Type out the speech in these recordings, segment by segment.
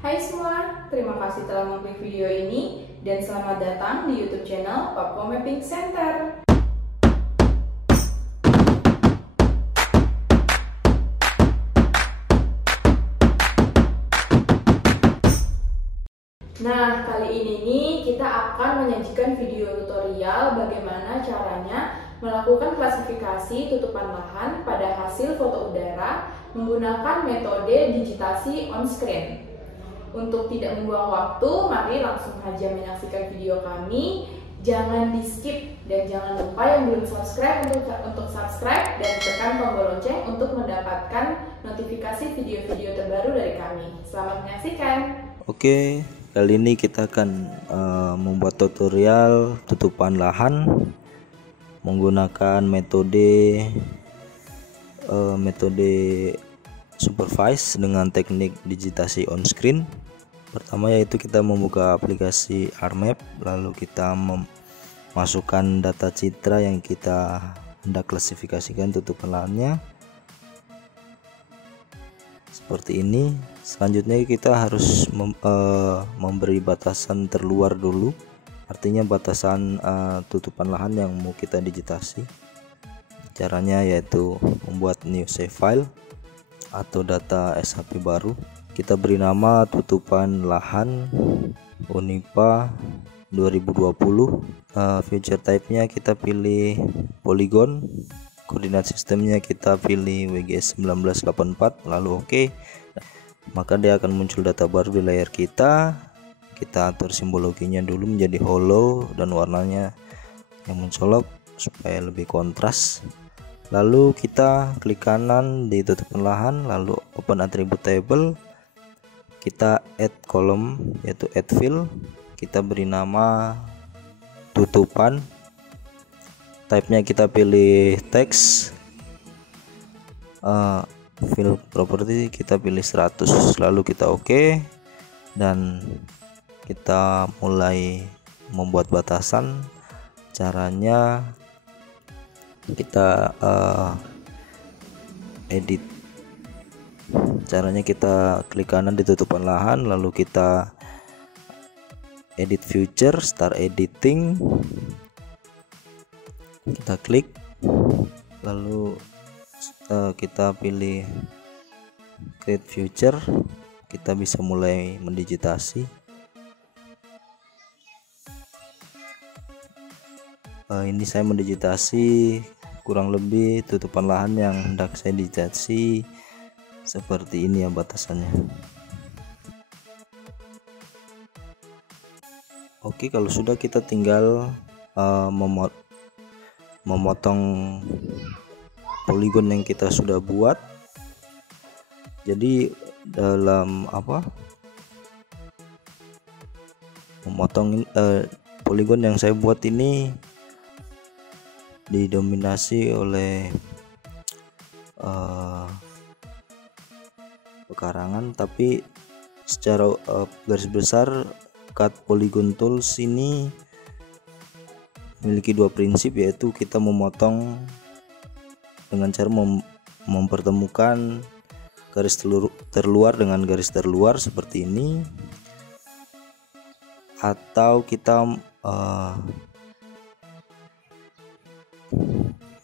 Hai semua, terima kasih telah mengklik video ini dan selamat datang di YouTube channel Papua Mapping Center. Nah, kali ini nih kita akan menyajikan video tutorial bagaimana caranya melakukan klasifikasi tutupan lahan pada hasil foto udara menggunakan metode digitasi on-screen. Untuk tidak membuang waktu, mari langsung saja menyaksikan video kami. Jangan di skip dan jangan lupa yang belum subscribe untuk subscribe dan tekan tombol lonceng untuk mendapatkan notifikasi video-video terbaru dari kami. Selamat menyaksikan. Oke, kali ini kita akan membuat tutorial tutupan lahan menggunakan metode supervise dengan teknik digitasi on screen. Pertama yaitu kita membuka aplikasi ArcMap, lalu kita memasukkan data citra yang kita hendak klasifikasikan tutupan lahannya seperti ini. Selanjutnya kita harus memberi batasan terluar dulu, artinya batasan tutupan lahan yang mau kita digitasi. Caranya yaitu membuat new save file atau data SHP baru. Kita beri nama tutupan lahan Unipa 2020. Feature type-nya kita pilih polygon. Koordinat sistemnya kita pilih WGS 1984, lalu oke. Maka dia akan muncul data baru di layar kita. Kita atur simbologinya dulu menjadi hollow dan warnanya yang mencolok supaya lebih kontras. Lalu kita klik kanan di tutupan lahan, lalu open attribute table. Kita add kolom yaitu add fill. Kita beri nama tutupan. Type-nya kita pilih text. Fill property kita pilih 100, lalu kita oke, dan kita mulai membuat batasan. Caranya kita edit. Caranya kita klik kanan di tutupan lahan, lalu kita edit future, start editing. Kita klik, lalu kita pilih create future. Kita bisa mulai mendigitasi. Ini saya mendigitasi kurang lebih tutupan lahan yang hendak saya digitasi seperti ini ya batasannya. Oke, kalau sudah kita tinggal memotong poligon yang kita sudah buat. Jadi dalam memotong poligon yang saya buat ini didominasi oleh pekarangan, tapi secara garis besar cut polygon tools ini memiliki dua prinsip, yaitu kita memotong dengan cara mempertemukan garis terluar dengan garis terluar seperti ini, atau kita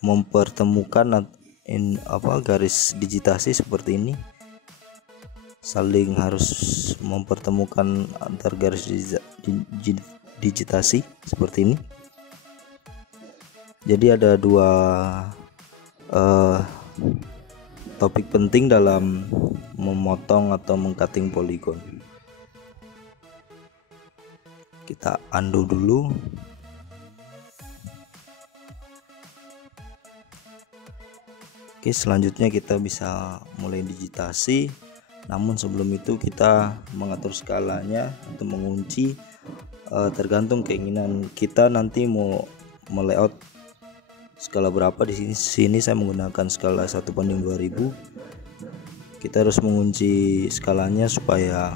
mempertemukan garis digitasi seperti ini. Saling harus mempertemukan antar garis digitasi seperti ini. Jadi ada dua topik penting dalam memotong atau mengcutting poligon. Kita undo dulu. Oke, selanjutnya kita bisa mulai digitasi. Namun sebelum itu kita mengatur skalanya atau mengunci, tergantung keinginan kita nanti mau layout skala berapa. Di sini saya menggunakan skala 1:2000. Kita harus mengunci skalanya supaya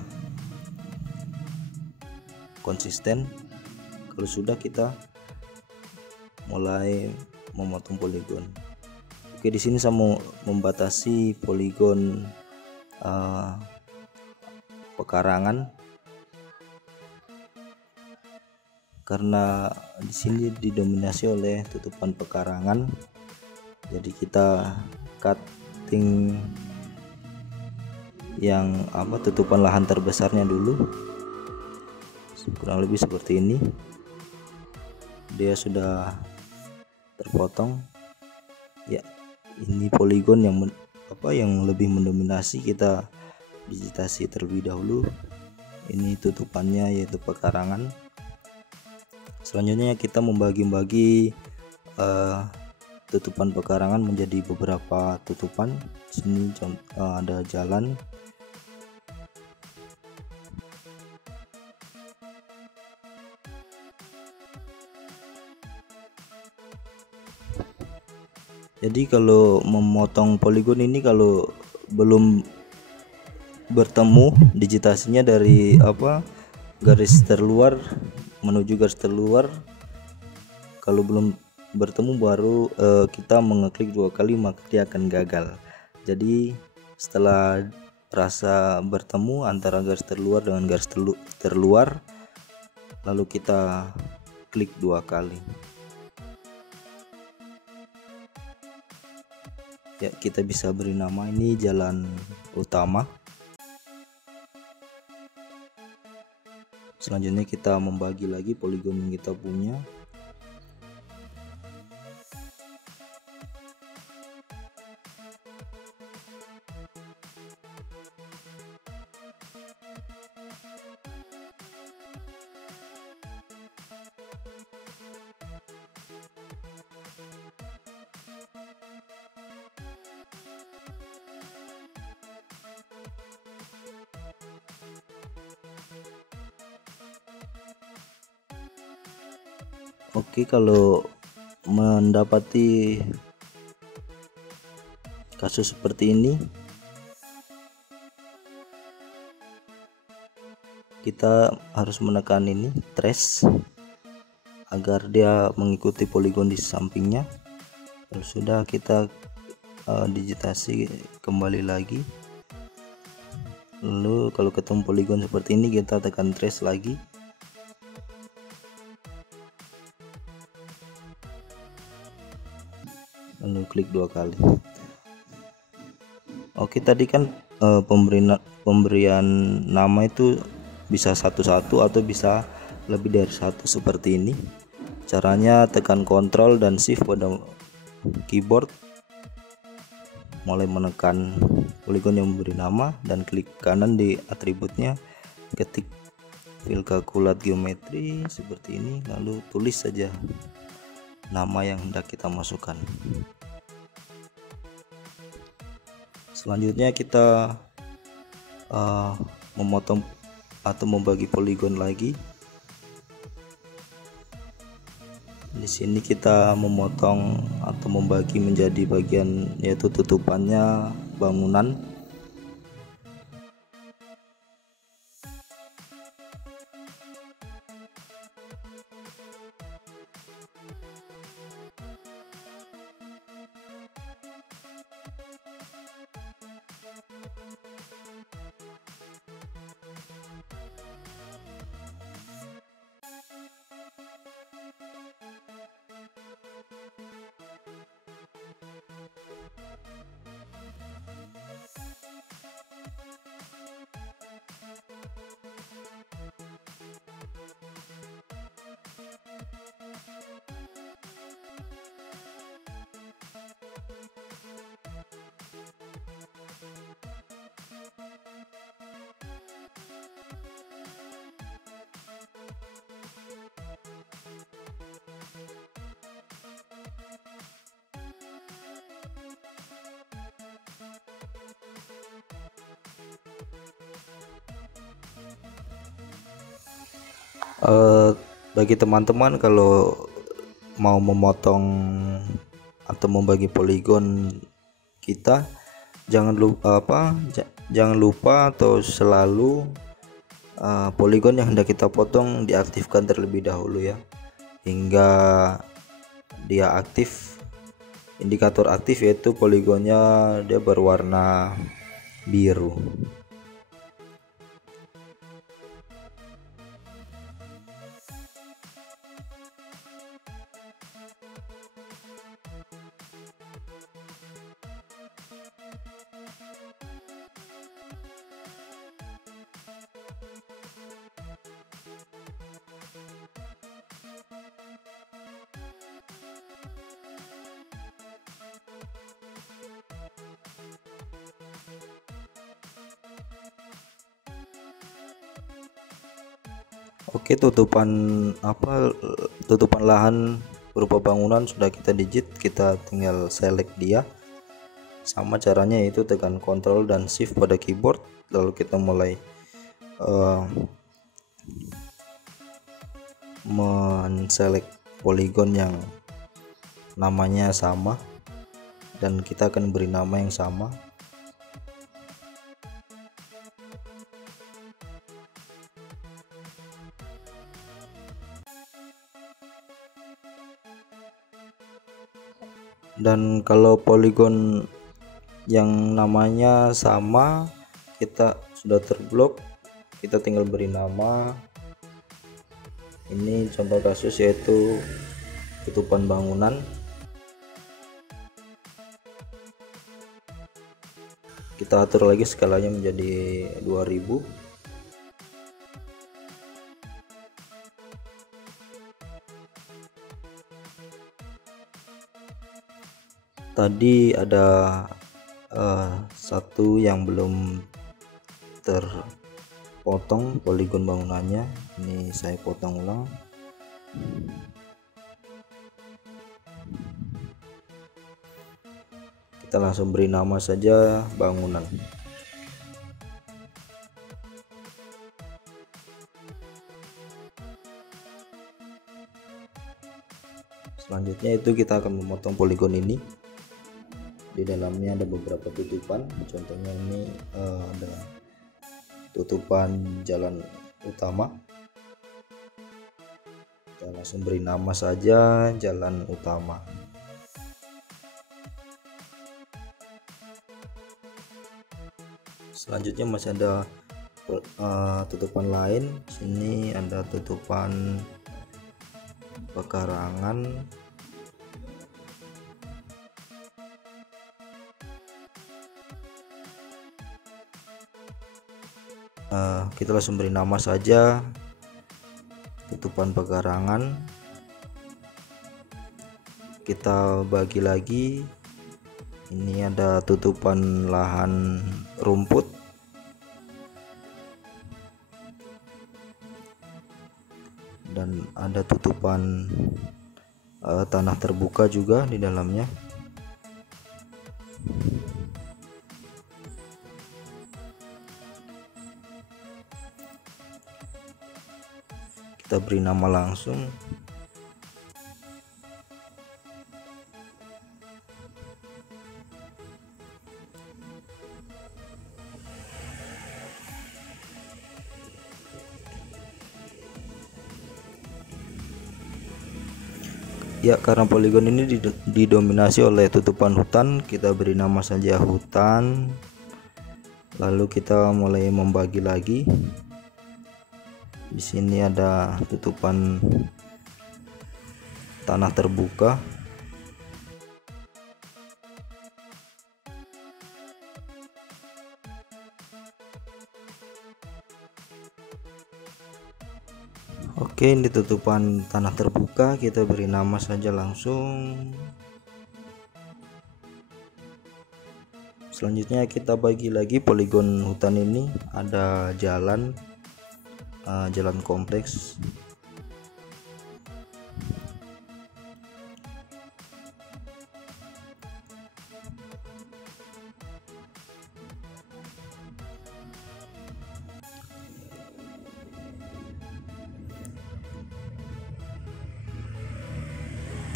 konsisten. Kalau sudah, kita mulai memotong poligon. Oke, di sini saya mau membatasi poligon pekarangan, karena di sini didominasi oleh tutupan pekarangan. Jadi kita cutting yang tutupan lahan terbesarnya dulu, kurang lebih seperti ini. Dia sudah terpotong ya. Ini poligon yang lebih mendominasi, kita digitasi terlebih dahulu. Ini tutupannya yaitu pekarangan. Selanjutnya kita membagi-bagi tutupan pekarangan menjadi beberapa tutupan. Di sini ada jalan. Jadi kalau memotong poligon ini, kalau belum bertemu digitasinya dari garis terluar menuju garis terluar, kalau belum bertemu baru kita mengeklik 2 kali, maka dia akan gagal. Jadi setelah rasa bertemu antara garis terluar dengan garis terluar, lalu kita klik 2 kali. Ya, kita bisa beri nama ini jalan utama. Selanjutnya kita membagi lagi poligon yang kita punya. Oke, kalau mendapati kasus seperti ini, kita harus menekan ini trace agar dia mengikuti poligon di sampingnya. Lalu sudah kita digitasi kembali lagi. Lalu kalau ketemu poligon seperti ini, kita tekan trace lagi. Lalu klik 2 kali. Oke, tadi kan pemberian nama itu bisa satu-satu atau bisa lebih dari satu seperti ini. Caranya tekan Ctrl dan Shift pada keyboard, mulai menekan poligon yang memberi nama dan klik kanan di atributnya, ketik fill calculate geometry seperti ini, lalu tulis saja nama yang hendak kita masukkan. Selanjutnya kita memotong atau membagi poligon lagi. Di sini kita memotong atau membagi menjadi bagian, yaitu tutupannya bangunan. Bagi teman-teman kalau mau memotong atau membagi poligon kita, jangan lupa atau selalu poligon yang hendak kita potong diaktifkan terlebih dahulu ya, hingga dia aktif. Indikator aktif yaitu poligonnya dia berwarna biru. Oke, tutupan lahan berupa bangunan sudah kita digit, kita tinggal select dia. Sama caranya yaitu tekan Ctrl dan Shift pada keyboard, lalu kita mulai men-select poligon yang namanya sama, dan kita akan beri nama yang sama. Dan kalau poligon yang namanya sama kita sudah terblok, kita tinggal beri nama. Ini contoh kasus yaitu tutupan bangunan. Kita atur lagi skalanya menjadi 2000. Tadi ada satu yang belum terpotong poligon bangunannya, ini saya potong ulang. Kita langsung beri nama saja bangunan. Selanjutnya itu kita akan memotong poligon ini. Di dalamnya ada beberapa tutupan, contohnya ini ada tutupan jalan utama. Kita langsung beri nama saja jalan utama. Selanjutnya masih ada tutupan lain. Sini ada tutupan pekarangan. Kita langsung beri nama saja tutupan pekarangan. Kita bagi lagi, ini ada tutupan lahan rumput, dan ada tutupan tanah terbuka juga di dalamnya. Kita beri nama langsung. Ya, karena poligon ini didominasi oleh tutupan hutan, kita beri nama saja hutan. Lalu kita mulai membagi lagi. Di sini ada tutupan tanah terbuka. Oke, ini tutupan tanah terbuka, kita beri nama saja langsung. Selanjutnya kita bagi lagi poligon hutan ini, ada jalan kompleks.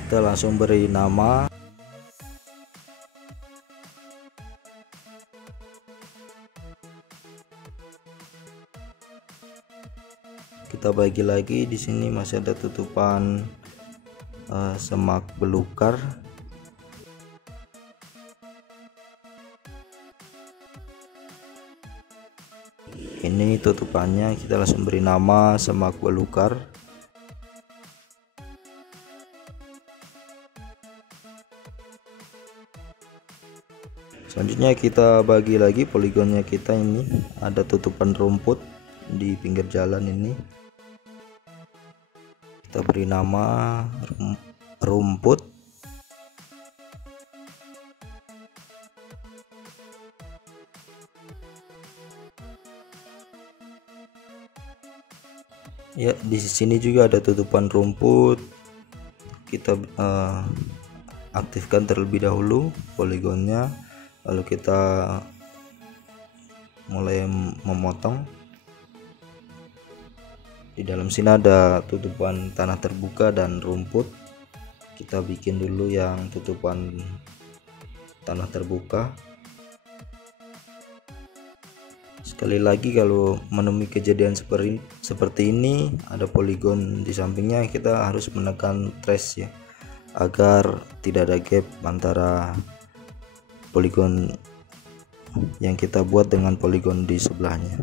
Kita langsung beri nama. Kita bagi lagi, di sini masih ada tutupan semak belukar. Ini tutupannya, kita langsung beri nama semak belukar. Selanjutnya kita bagi lagi poligonnya kita, ini ada tutupan rumput di pinggir jalan ini. Kita beri nama rumput. Ya, di sini juga ada tutupan rumput. Kita aktifkan terlebih dahulu poligonnya, lalu kita mulai memotong. Di dalam sini ada tutupan tanah terbuka dan rumput. Kita bikin dulu yang tutupan tanah terbuka. Sekali lagi, kalau menemui kejadian seperti ini, ada poligon di sampingnya, kita harus menekan trace ya, agar tidak ada gap antara poligon yang kita buat dengan poligon di sebelahnya.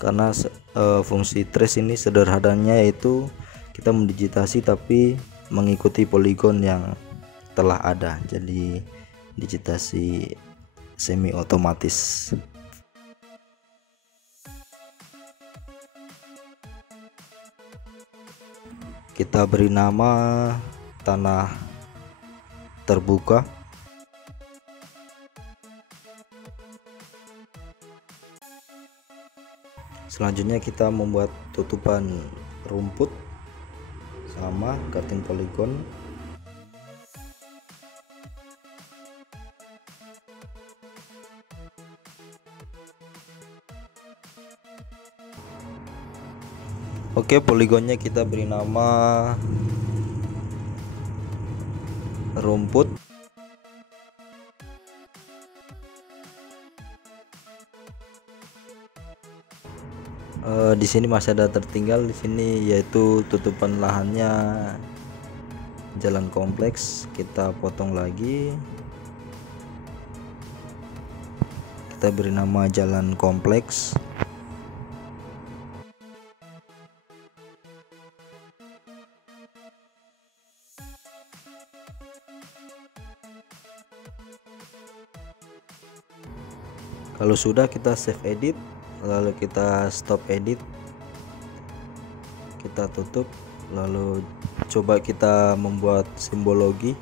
Karena fungsi trace ini sederhananya yaitu kita mendigitasi tapi mengikuti poligon yang telah ada, jadi digitasi semi otomatis. Kita beri nama tanah terbuka. Selanjutnya kita membuat tutupan rumput sama cutting poligon. Oke, poligonnya kita beri nama rumput. Di sini masih ada tertinggal di sini, yaitu tutupan lahannya jalan kompleks. Kita potong lagi, kita beri nama jalan kompleks. Kalau sudah, kita save edit, lalu kita stop edit, kita tutup, lalu coba kita membuat simbologi.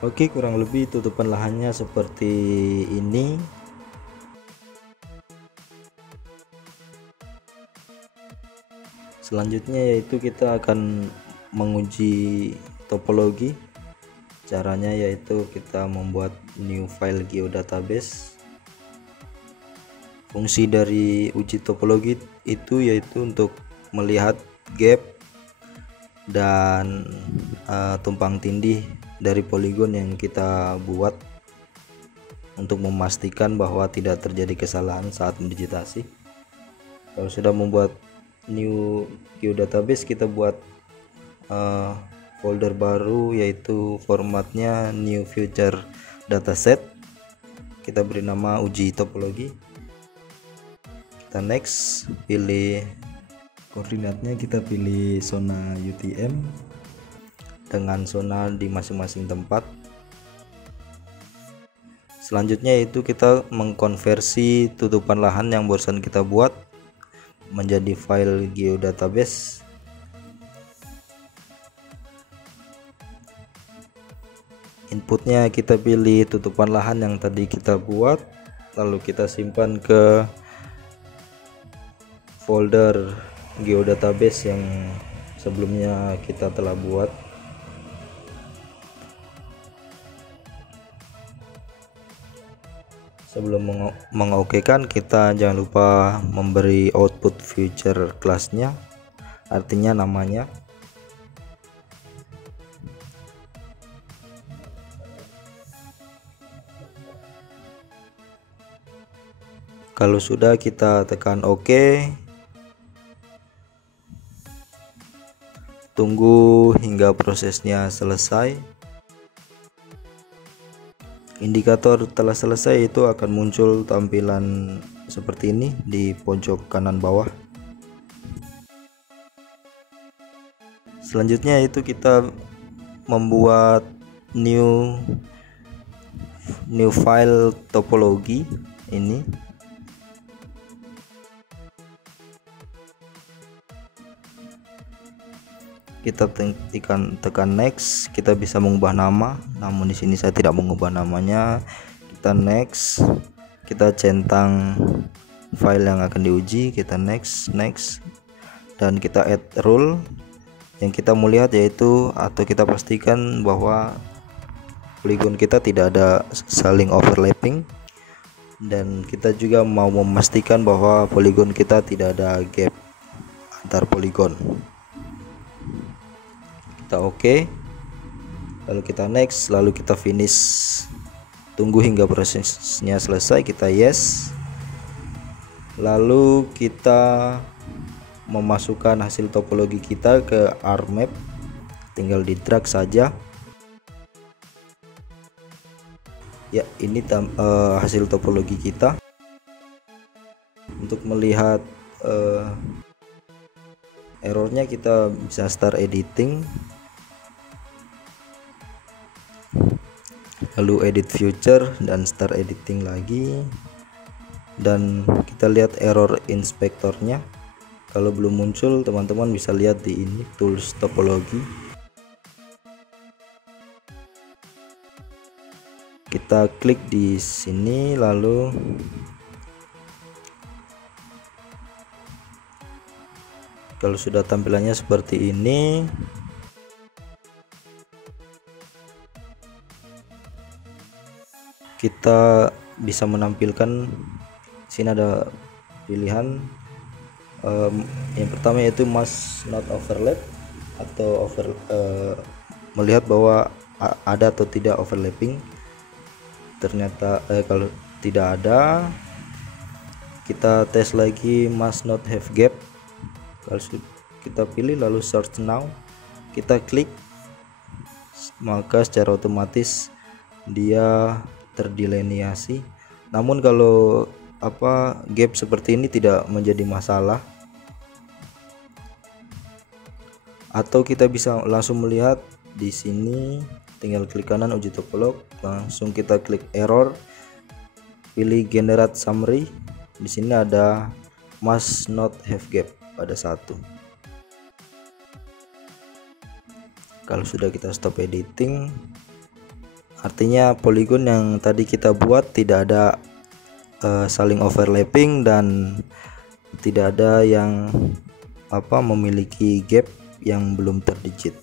Oke, kurang lebih tutupan lahannya seperti ini. Selanjutnya yaitu kita akan menguji topologi. Caranya yaitu kita membuat new file geodatabase. Fungsi dari uji topologi itu yaitu untuk melihat gap dan tumpang tindih dari poligon yang kita buat, untuk memastikan bahwa tidak terjadi kesalahan saat mendigitasi. Kalau sudah membuat new geodatabase, kita buat folder baru, yaitu formatnya new future dataset. Kita beri nama uji topologi. Kita next, pilih koordinatnya, kita pilih zona UTM dengan zona di masing-masing tempat. Selanjutnya yaitu kita mengkonversi tutupan lahan yang barusan kita buat menjadi file geodatabase. Inputnya kita pilih tutupan lahan yang tadi kita buat, lalu kita simpan ke folder geodatabase yang sebelumnya kita telah buat. Sebelum mengokekan, kita jangan lupa memberi output future class-nya, artinya namanya. Kalau sudah, kita tekan OK. Tunggu hingga prosesnya selesai. Indikator telah selesai itu akan muncul tampilan seperti ini di pojok kanan bawah. Selanjutnya itu kita membuat new file topologi ini. kita tekan next. Kita bisa mengubah nama, namun di sini saya tidak mengubah namanya. Kita next, kita centang file yang akan diuji, kita next, dan kita add rule. Yang kita mau lihat yaitu, atau kita pastikan bahwa poligon kita tidak ada saling overlapping, dan kita juga mau memastikan bahwa poligon kita tidak ada gap antar poligon. Kita oke, lalu kita next, lalu kita finish. Tunggu hingga prosesnya selesai, kita yes. Lalu kita memasukkan hasil topologi kita ke ArcMap, tinggal di drag saja. Ya, ini hasil topologi kita. Untuk melihat errornya, kita bisa start editing, lalu edit future dan start editing lagi, dan kita lihat error inspektornya. Kalau belum muncul, teman-teman bisa lihat di ini, tools topologi. Kita klik di sini, lalu kalau sudah tampilannya seperti ini, kita bisa menampilkan. Sini ada pilihan yang pertama yaitu must not overlap, atau melihat bahwa ada atau tidak overlapping. Ternyata kalau tidak ada, kita tes lagi must not have gap. Kalau kita pilih lalu search now, kita klik, maka secara otomatis dia terdelineasi. Namun kalau gap seperti ini tidak menjadi masalah, atau kita bisa langsung melihat di sini. Tinggal klik kanan uji topolog, langsung kita klik error, pilih generate summary. Di sini ada must not have gap pada 1. Kalau sudah, kita stop editing. Artinya poligon yang tadi kita buat tidak ada saling overlapping, dan tidak ada yang memiliki gap yang belum terdigit.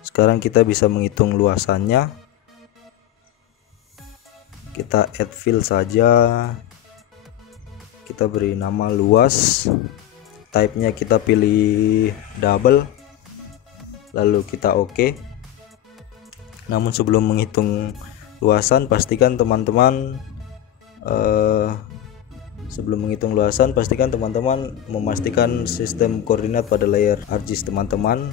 Sekarang kita bisa menghitung luasannya. Kita add fill saja, kita beri nama luas, type-nya kita pilih double, lalu kita oke. Namun sebelum menghitung luasan, pastikan teman-teman memastikan sistem koordinat pada layer ArcGIS teman-teman.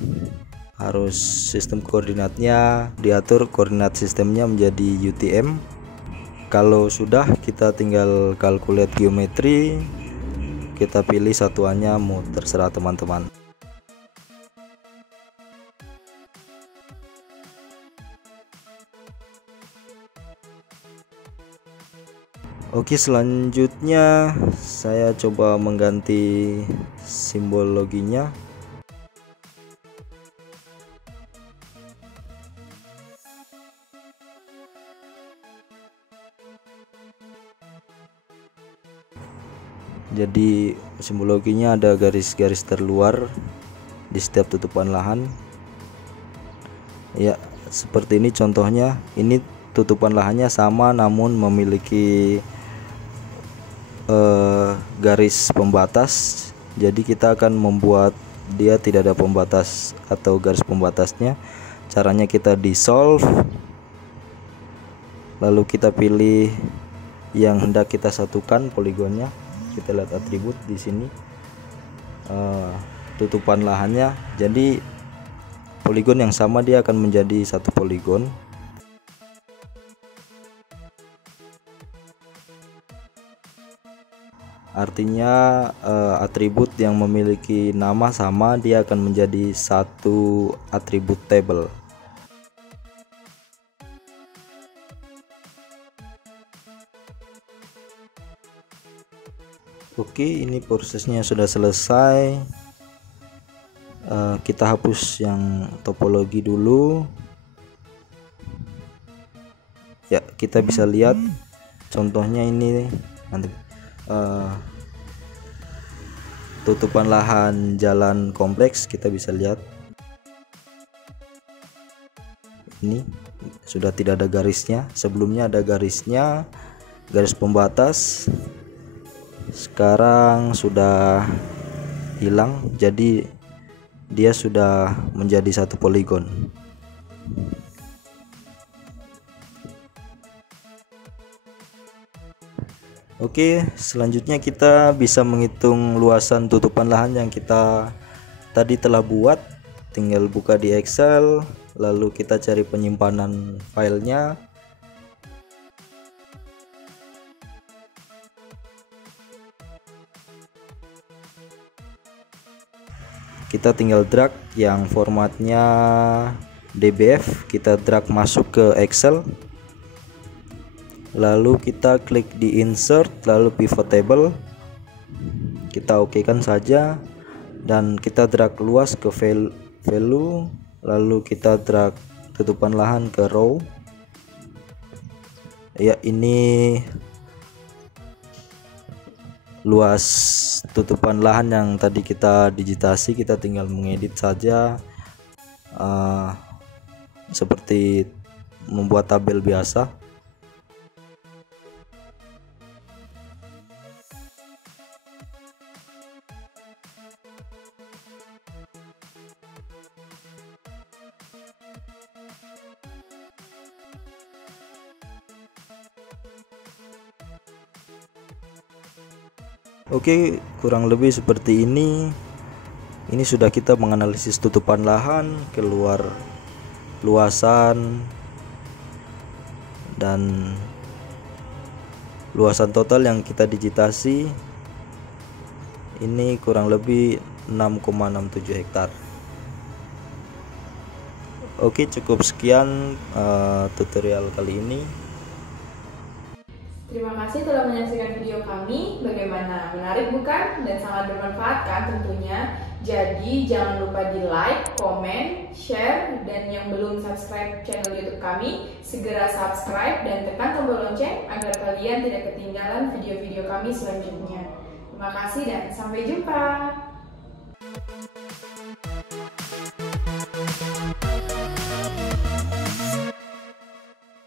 Harus sistem koordinatnya diatur, koordinat sistemnya menjadi UTM. Kalau sudah, kita tinggal calculate geometri, kita pilih satuannya, mau terserah teman-teman. Oke, selanjutnya saya coba mengganti simbol loginya. Jadi simbologinya ada garis-garis terluar di setiap tutupan lahan. Ya, seperti ini contohnya. Ini tutupan lahannya sama, namun memiliki garis pembatas. Jadi kita akan membuat dia tidak ada pembatas atau garis pembatasnya. Caranya kita di solve, lalu kita pilih yang hendak kita satukan poligonnya. Kita lihat atribut di sini, tutupan lahannya. Jadi poligon yang sama dia akan menjadi satu poligon. Artinya atribut yang memiliki nama sama, dia akan menjadi satu atribut table. Oke, ini prosesnya sudah selesai. Kita hapus yang topologi dulu. Ya, kita bisa lihat contohnya ini nanti tutupan lahan jalan kompleks. Kita bisa lihat ini sudah tidak ada garisnya. Sebelumnya ada garisnya, garis pembatas. Sekarang sudah hilang, jadi dia sudah menjadi satu poligon. Oke, selanjutnya kita bisa menghitung luasan tutupan lahan yang kita tadi telah buat. Tinggal buka di Excel, lalu kita cari penyimpanan filenya. Kita tinggal drag yang formatnya DBF, kita drag masuk ke Excel. Lalu kita klik di insert, lalu pivot table, kita oke kan saja, dan kita drag luas ke value, lalu kita drag tutupan lahan ke row. Ya, ini luas tutupan lahan yang tadi kita digitasi. Kita tinggal mengedit saja, seperti membuat tabel biasa. Oke, kurang lebih seperti ini. Ini sudah kita menganalisis tutupan lahan, keluar luasan dan luasan total yang kita digitasi. Ini kurang lebih 6,67 hektar. Oke, cukup sekian tutorial kali ini. Terima kasih telah menyaksikan video kami. Bagaimana? Menarik bukan? Dan sangat bermanfaat kan tentunya. Jadi jangan lupa di like, komen, share, dan yang belum subscribe channel YouTube kami, segera subscribe dan tekan tombol lonceng agar kalian tidak ketinggalan video-video kami selanjutnya. Terima kasih dan sampai jumpa.